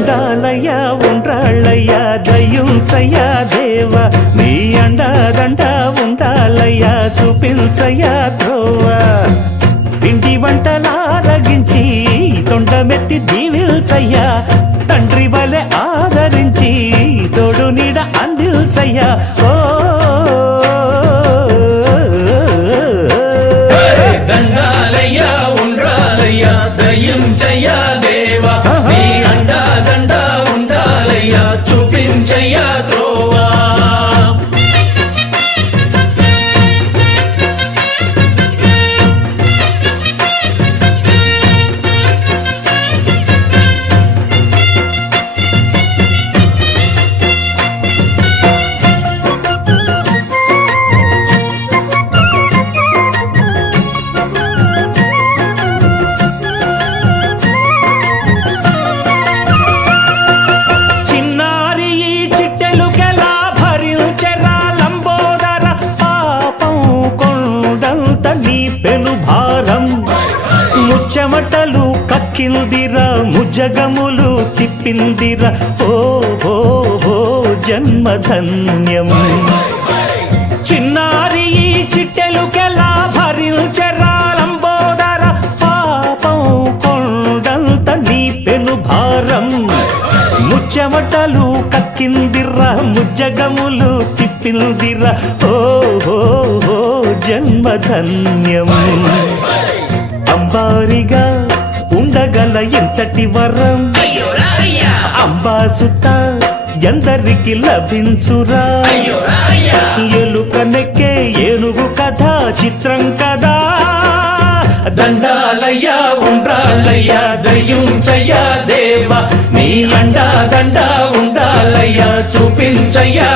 దండాలయ్యా ఉండ్రాళ్ళయ్యా దయ్యుంచయ్యా దేవ నీ అండదండ ఉండాలయ్యా చూపించయ్యా త్రోవా పిండి వంటలారగించి తొండమెత్తి దీవిల్చయ్యా తండ్రి వలె ఆదరించి తోడు నీడ అందిల్చయ్యా ఓ దండాలయ్యా ఉండ్రాలయ్యా దయ్యుంచయ్యా దేవా నీ అండదండ ఉండాలయ్యా చూపించయ్యా త్రోవా చెమటలు కక్కిందిరా ముజగములు తిప్పిందిరా ఓ ఓ ఓ జన్మధన్యం చిన్నారి ఈ చిట్టెలుకెలా భరించెరా లంబోదర పాపం కొండంత నీ పెను భారం ముచ్చెమటలు కక్కిందిరా ముజ్జగములు తిప్పిందిరా ఓ ఓ ఓ జన్మధన్యం అంబారిగా ఉండగల ఎంతటి వరం అంబాసుత ఎందరికి లభించురా ఎలుక నెక్కే ఏనుగు కథ చిత్రం కదా దండాలయ్యా ఉండ్రాలయ్యా దయ్యుంచయ్యా దేవా నీ అండదండ ఉండాలయ్యా చూపించయ్యా